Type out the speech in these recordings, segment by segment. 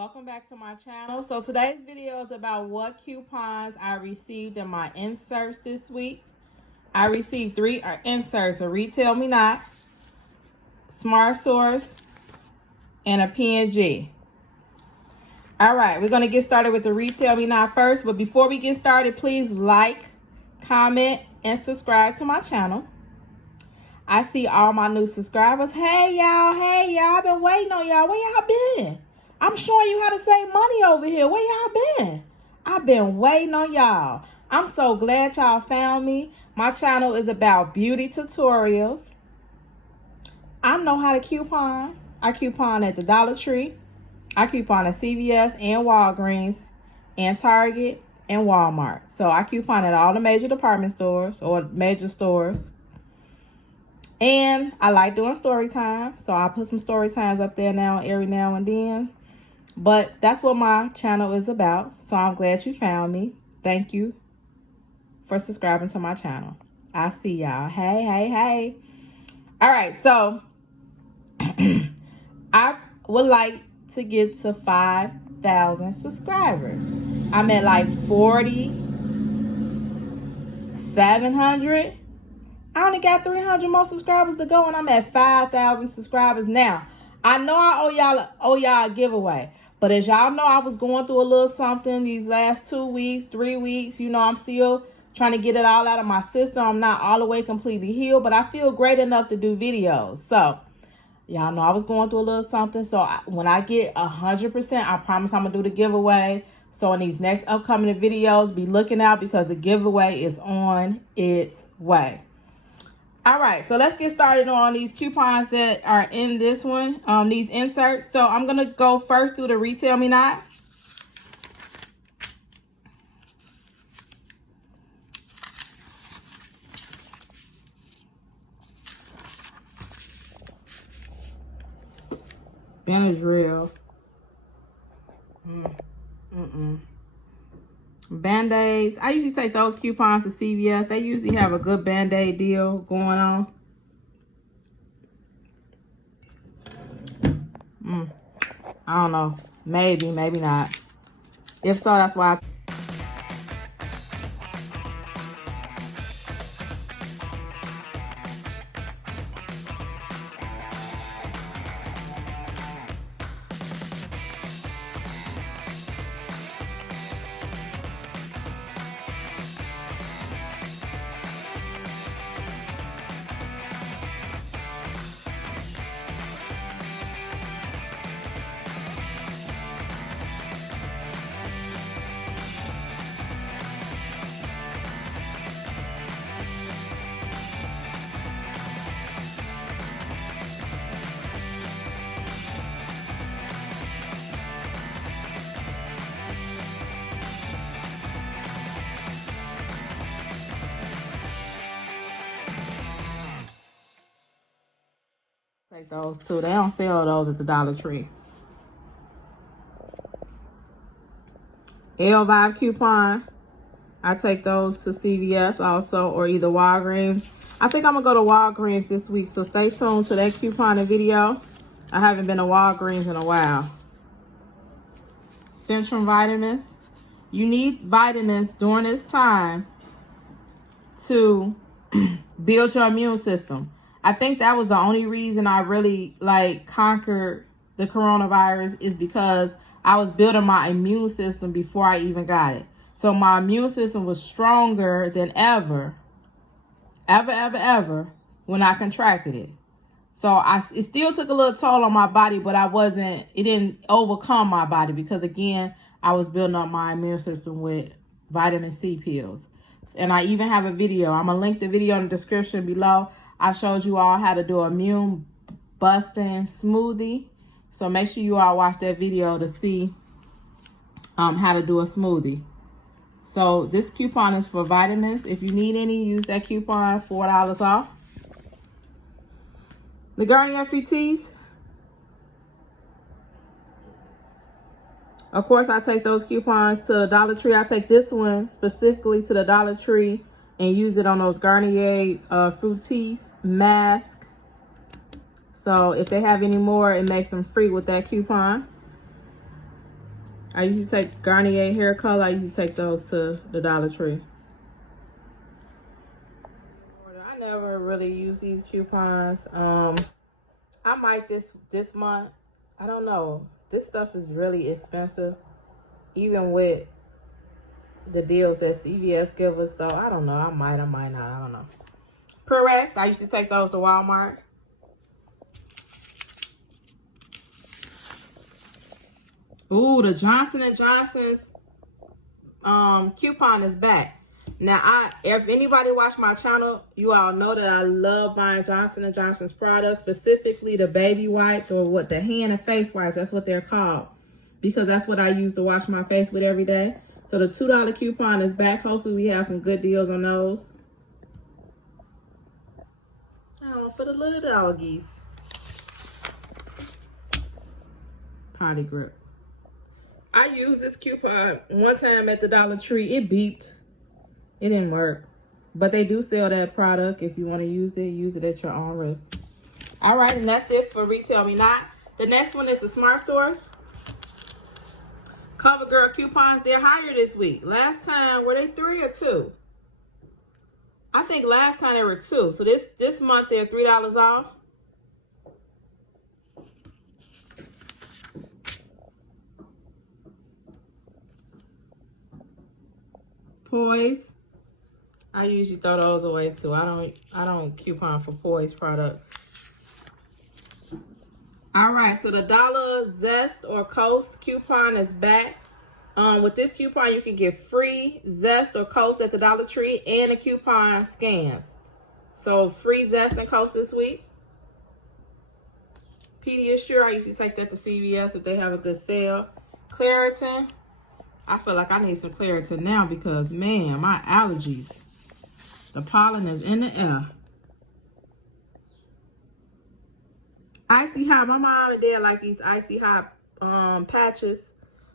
Welcome back to my channel. So today's video is about what coupons I received in my inserts this week. I received 3 inserts, a RetailMeNot, Smart Source, and a P&G. All right, we're going to get started with the RetailMeNot first. But before we get started, please like, comment, and subscribe to my channel. I see all my new subscribers. Hey, y'all. I've been waiting on y'all. Where y'all been? I'm showing you how to save money over here. Where y'all been? I've been waiting on y'all. I'm so glad y'all found me. My channel is about beauty tutorials. I know how to coupon. I coupon at the Dollar Tree. I coupon at CVS and Walgreens and Target and Walmart. So I coupon at all the major department stores or major stores. And I like doing story time. So I put some story times up there every now and then. But that's what my channel is about. So I'm glad you found me. Thank you for subscribing to my channel. I see y'all. Hey. All right. So I would like to get to 5,000 subscribers. I'm at like 4,700. I only got 300 more subscribers to go, and I'm at 5,000 subscribers now. I know I owe y'all a giveaway, but as y'all know, I was going through a little something these last 2 weeks, 3 weeks. You know, I'm still trying to get it all out of my system. I'm not all the way completely healed, but I feel great enough to do videos. So y'all know I was going through a little something. So when I get 100%, I promise I'm gonna do the giveaway. So in these next upcoming videos, be looking out because the giveaway is on its way. All right, so let's get started on these coupons that are in this one, these inserts. So I'm going to go first through the RetailMeNot. Benadryl. Band-Aids. I usually take those coupons to CVS. They usually have a good Band-Aid deal going on. I don't know. Maybe not. If so, that's why I take those too. They don't sell those at the Dollar Tree. L5 coupon. I take those to CVS also, or either Walgreens. I think I'm going to go to Walgreens this week, so stay tuned to that couponing video. I haven't been to Walgreens in a while. Centrum vitamins. You need vitamins during this time to build your immune system. I think that was the only reason I really conquered the coronavirus, is because I was building my immune system before I even got it. So my immune system was stronger than ever when I contracted it. So it still took a little toll on my body, but it didn't overcome my body because, again, I was building up my immune system with vitamin C pills. And I even have a video. I'm going to link the video in the description below. I showed you all how to do an immune busting smoothie. So make sure you all watch that video to see how to do a smoothie. So this coupon is for vitamins. If you need any, use that coupon, $4 off. The Garnier FTs. Of course, I take those coupons to Dollar Tree. I take this one specifically to the Dollar Tree and use it on those Garnier Fructis mask. So if they have any more, it makes them free with that coupon. I usually take Garnier hair color. I usually take those to the Dollar Tree. I never really use these coupons. I might this month. I don't know. This stuff is really expensive, even with the deals that CVS give us. So I don't know. I might not. I don't know. Purex. I used to take those to Walmart. Ooh, the Johnson & Johnson's coupon is back. Now, if anybody watch my channel, you all know that I love buying Johnson & Johnson's products, specifically the baby wipes, or what, the hand and face wipes. That's what they're called, because that's what I use to wash my face with every day. So the $2 coupon is back. Hopefully we have some good deals on those. Oh, for the little doggies. Potty grip. I used this coupon one time at the Dollar Tree. It beeped. It didn't work. But they do sell that product. If you want to use it at your own risk. All right, and that's it for RetailMeNot. The next one is the Smart Source. CoverGirl coupons, they're higher this week. Last time, were they 3 or 2? I think last time they were 2. So this month they're $3 off. Poise. I usually throw those away too. I don't coupon for Poise products. All right, so the Dollar Zest or Coast coupon is back. With this coupon, you can get free Zest or Coast at the Dollar Tree and the coupon scans. So free Zest and Coast this week. Pediasure, I usually take that to CVS if they have a good sale. Claritin. I feel like I need some Claritin now because, man, my allergies. The pollen is in the air. Icy Hot. My mom and dad like these Icy Hot patches.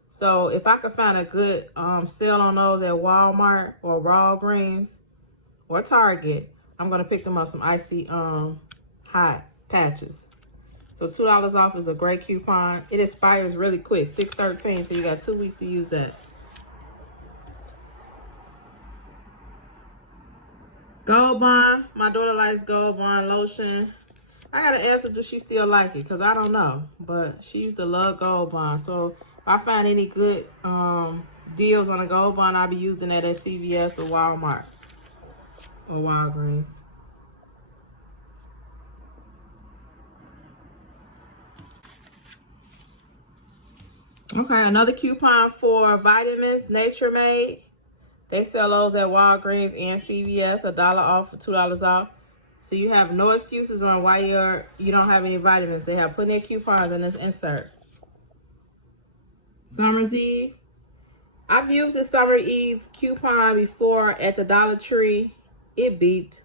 So if I could find a good sale on those at Walmart or Walgreens or Target, I'm going to pick them up some Icy Hot patches. So $2 off is a great coupon. It expires really quick, 6/13, so you got 2 weeks to use that. Gold Bond. My daughter likes Gold Bond lotion. I got to ask her, does she still like it? Because I don't know. But she used to love Gold Bond. So if I find any good deals on a Gold Bond, I'll be using that at CVS or Walmart or Walgreens. Okay, another coupon for vitamins, Nature Made. They sell those at Walgreens and CVS, $1 off for $2 off. So you have no excuses on why you don't have any vitamins. They have plenty of coupons in this insert. Summer's Eve. I've used the Summer Eve coupon before at the Dollar Tree. It beeped.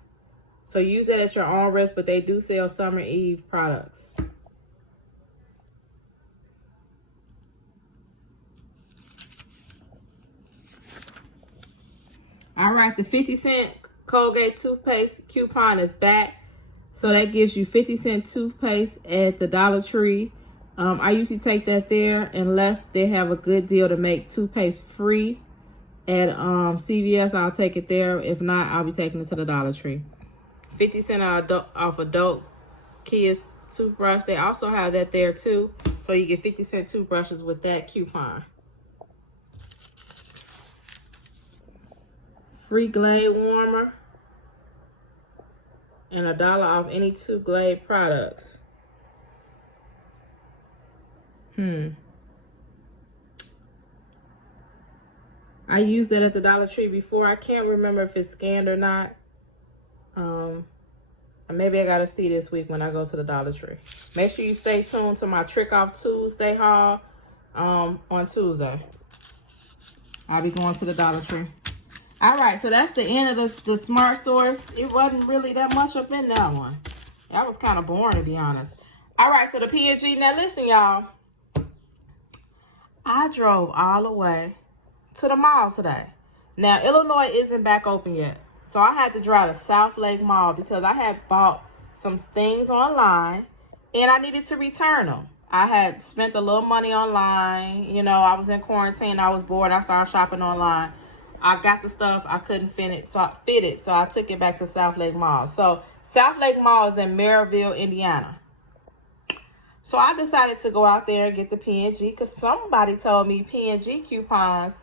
So use that at your own risk, but they do sell Summer Eve products. All right, the 50-cent Colgate toothpaste coupon is back. So that gives you 50-cent toothpaste at the Dollar Tree. I usually take that there unless they have a good deal to make toothpaste free. At CVS, I'll take it there. If not, I'll be taking it to the Dollar Tree. 50 cents off adult kids toothbrush. They also have that there too. So you get 50-cent toothbrushes with that coupon. Free Glade warmer. And $1 off any 2 Glade products. I used that at the Dollar Tree before. I can't remember if it's scanned or not. Maybe I gotta see this week when I go to the Dollar Tree. Make sure you stay tuned to my Trick Off Tuesday haul on Tuesday. I'll be going to the Dollar Tree. All right, so that's the end of the Smart Source. It wasn't really that much up in that one. That was kind of boring, to be honest. All right, so the P&G. Now, listen, y'all. I drove all the way to the mall today. Now, Illinois isn't back open yet. So I had to drive to South Lake Mall because I had bought some things online and I needed to return them. I had spent a little money online. You know, I was in quarantine. I was bored. I started shopping online. I got the stuff. I couldn't fit it, so I took it back to South Lake Mall. So South Lake Mall is in Maryville, Indiana. So I decided to go out there and get the P&G because somebody told me P&G coupons,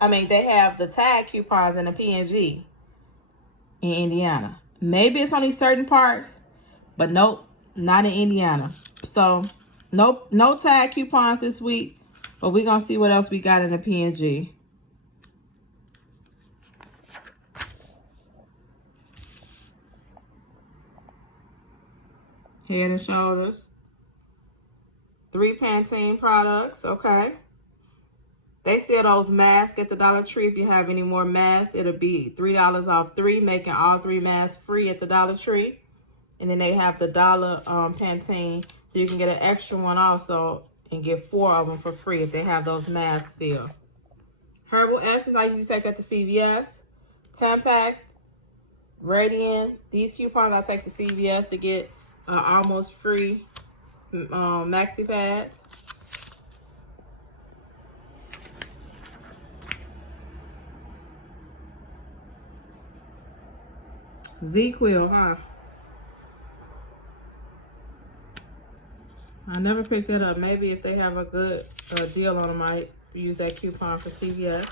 they have the tag coupons in the P&G in Indiana. Maybe it's only certain parts, but nope, not in Indiana. So nope, no tag coupons this week, but we're going to see what else we got in the P&G. Head and Shoulders. 3 Pantene products, okay. They sell those masks at the Dollar Tree. If you have any more masks, it'll be $3 off 3, making all 3 masks free at the Dollar Tree. And then they have the dollar Pantene, so you can get an extra one also and get 4 of them for free if they have those masks still. Herbal Essence, I usually take that to CVS. Tampax, Radiant, these coupons I take to CVS to get almost free maxi pads. Z-Quill, huh? I never picked that up. Maybe if they have a good deal on them, I might use that coupon for CVS.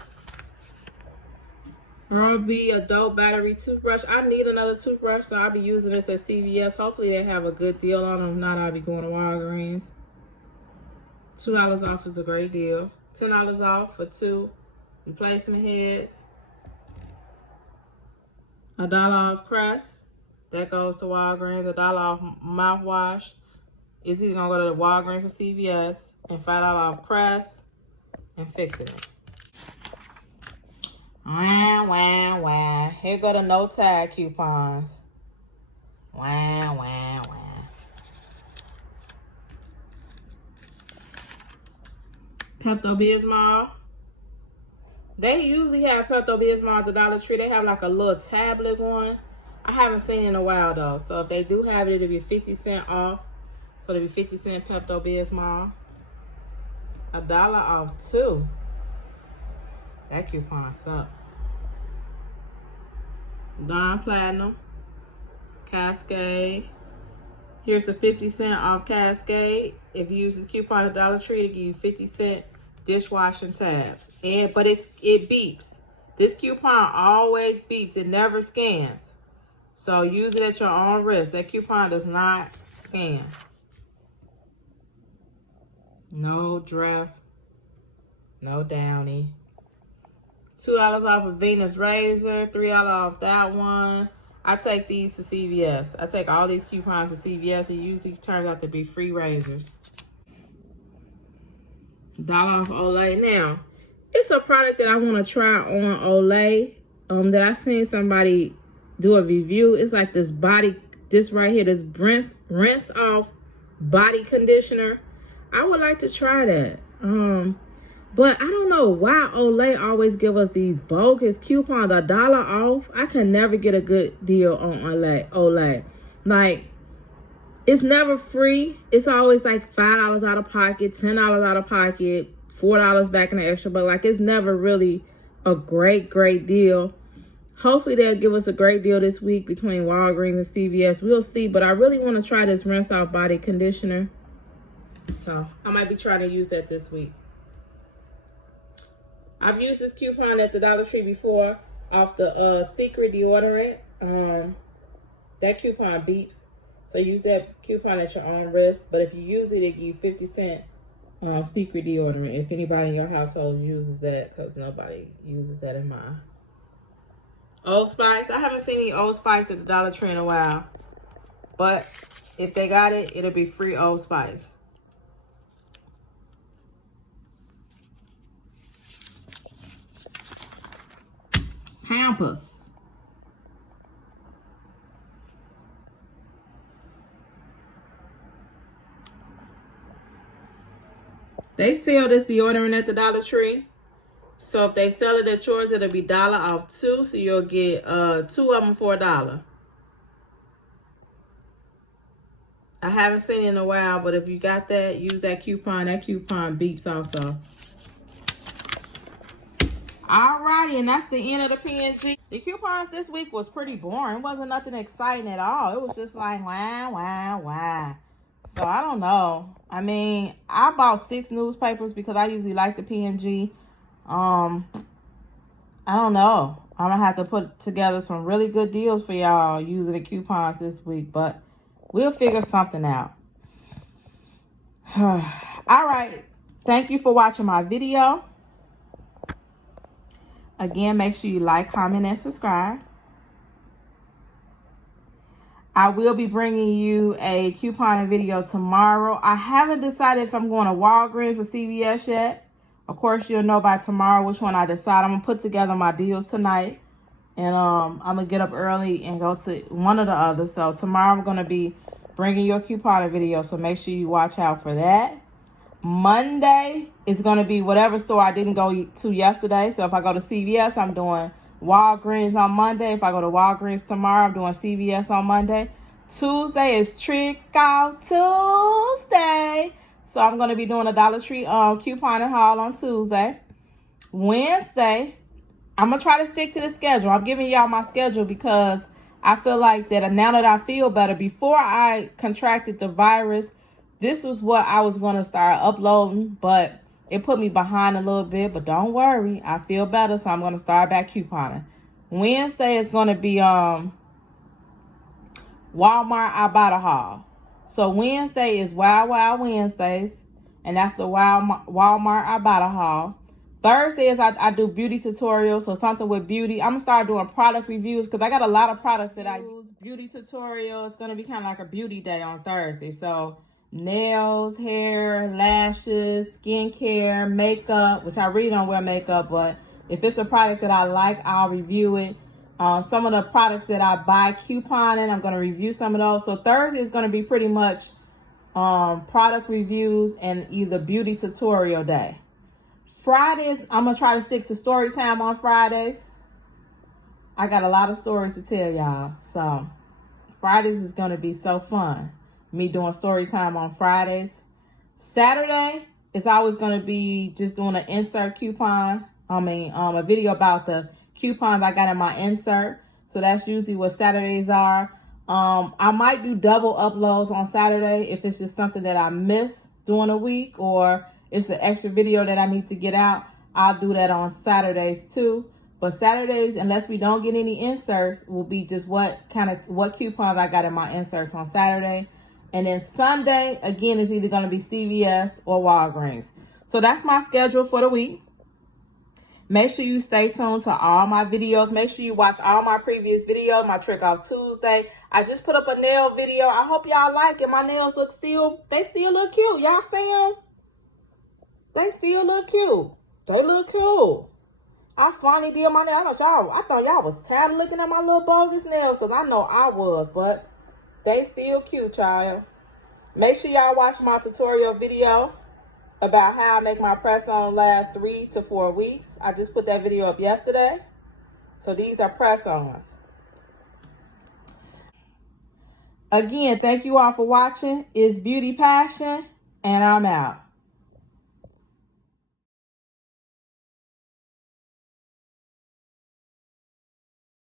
Oral-B Adult Battery Toothbrush. I need another toothbrush, so I'll be using this at CVS. Hopefully they have a good deal on them. If not, I'll be going to Walgreens. $2 off is a great deal. $10 off for 2 replacement heads. $1 off Crest. That goes to Walgreens. $1 off mouthwash. It's either going to go to the Walgreens or CVS. And $5 off Crest and Fix It. Wow. Here go the no tag coupons. Wow. Pepto-Bismol. They usually have Pepto-Bismol at the Dollar Tree. They have like a little tablet one. I haven't seen it in a while though. So if they do have it, it'll be 50 cents off. So it'll be 50 cent Pepto-Bismol. $1 off 2. That coupon sucks. Dawn Platinum, Cascade. Here's the 50 cent off Cascade. If you use this coupon at Dollar Tree, it'll give you 50 cent dishwashing tabs. But it beeps. This coupon always beeps. It never scans. So use it at your own risk. That coupon does not scan. No draft. No Downy. $2 off of Venus Razor, $3 off that one. I take these to CVS. I take all these coupons to CVS. It usually turns out to be free razors. $1 off Olay. Now, it's a product that I want to try on Olay. That I seen somebody do a review. It's like this right here, this rinse off body conditioner. I would like to try that. But I don't know why Olay always give us these bogus coupons, $1 off. I can never get a good deal on Olay. Like, it's never free. It's always like $5 out of pocket, $10 out of pocket, $4 back in the extra. But like, it's never really a great deal. Hopefully they'll give us a great deal this week between Walgreens and CVS. We'll see. But I really want to try this rinse off body conditioner. So I might be trying to use that this week. I've used this coupon at the Dollar Tree before off the Secret deodorant. That coupon beeps. So use that coupon at your own risk. But if you use it, it gives you 50 cent Secret deodorant. If anybody in your household uses that, because nobody uses that in mine. Old Spice. I haven't seen any Old Spice at the Dollar Tree in a while. But if they got it, it'll be free Old Spice. Pampers. They sell this deodorant at the Dollar Tree. So if they sell it at yours, it'll be $1 off 2. So you'll get 2 of them for $1. I haven't seen it in a while, but if you got that, use that coupon. That coupon beeps also. Alrighty, and that's the end of the PNG. The coupons this week was pretty boring. It wasn't nothing exciting at all. It was just like, wow, wow, wow. So I don't know. I mean, I bought 6 newspapers because I usually like the PNG. I don't know. I'm going to have to put together some really good deals for y'all using the coupons this week. But we'll figure something out. All right. Thank you for watching my video. Again, make sure you like, comment, and subscribe. I will be bringing you a couponing video tomorrow. I haven't decided if I'm going to Walgreens or CVS yet. Of course, you'll know by tomorrow which one I decide. I'm going to put together my deals tonight. And I'm going to get up early and go to one or the other. So tomorrow I'm going to be bringing you a couponing video. So make sure you watch out for that. Monday is going to be whatever store I didn't go to yesterday. So if I go to CVS, I'm doing Walgreens on Monday. If I go to Walgreens tomorrow, I'm doing CVS on Monday. Tuesday is Trick or Tuesday. So I'm going to be doing a Dollar Tree couponing haul on Tuesday. Wednesday, I'm going to try to stick to the schedule. I'm giving y'all my schedule because I feel like that now that I feel better, before I contracted the virus, this was what I was going to start uploading, but it put me behind a little bit. But don't worry, I feel better, so I'm going to start back couponing. Wednesday is going to be Walmart Ibotta haul. So Wednesday is Wild Wild Wednesdays, and that's the Walmart Ibotta haul. Thursday is I do beauty tutorials, so something with beauty. I'm going to start doing product reviews because I got a lot of products that I use. Beauty tutorial. It's going to be kind of like a beauty day on Thursday. So nails, hair, lashes, skincare, makeup, which I really don't wear makeup, but if it's a product that I like, I'll review it. Some of the products that I buy couponing, I'm going to review some of those. So Thursday is going to be pretty much product reviews and either beauty tutorial day. Fridays, I'm going to try to stick to story time on Fridays. I got a lot of stories to tell y'all. So Fridays is going to be so fun. Me doing story time on Fridays. Saturday is always going to be just doing an insert coupon. A video about the coupons I got in my insert. So that's usually what Saturdays are. I might do double uploads on Saturday if it's just something that I miss during a week or it's an extra video that I need to get out. I'll do that on Saturdays too. But Saturdays, unless we don't get any inserts, will be just what coupons I got in my inserts on Saturday. And then Sunday, again, is either going to be CVS or Walgreens. So that's my schedule for the week. Make sure you stay tuned to all my videos. Make sure you watch all my previous videos, my Trick Off Tuesday. I just put up a nail video. I hope y'all like it. My nails they still look cute. Y'all see them? They still look cute. They look cool. I finally did my nails. I thought y'all was tired of looking at my little bogus nails because I know I was, but they still cute, child. Make sure y'all watch my tutorial video about how I make my press-on last 3 to 4 weeks. I just put that video up yesterday. So these are press-ons. Again, thank you all for watching. It's Beauty Passion, and I'm out.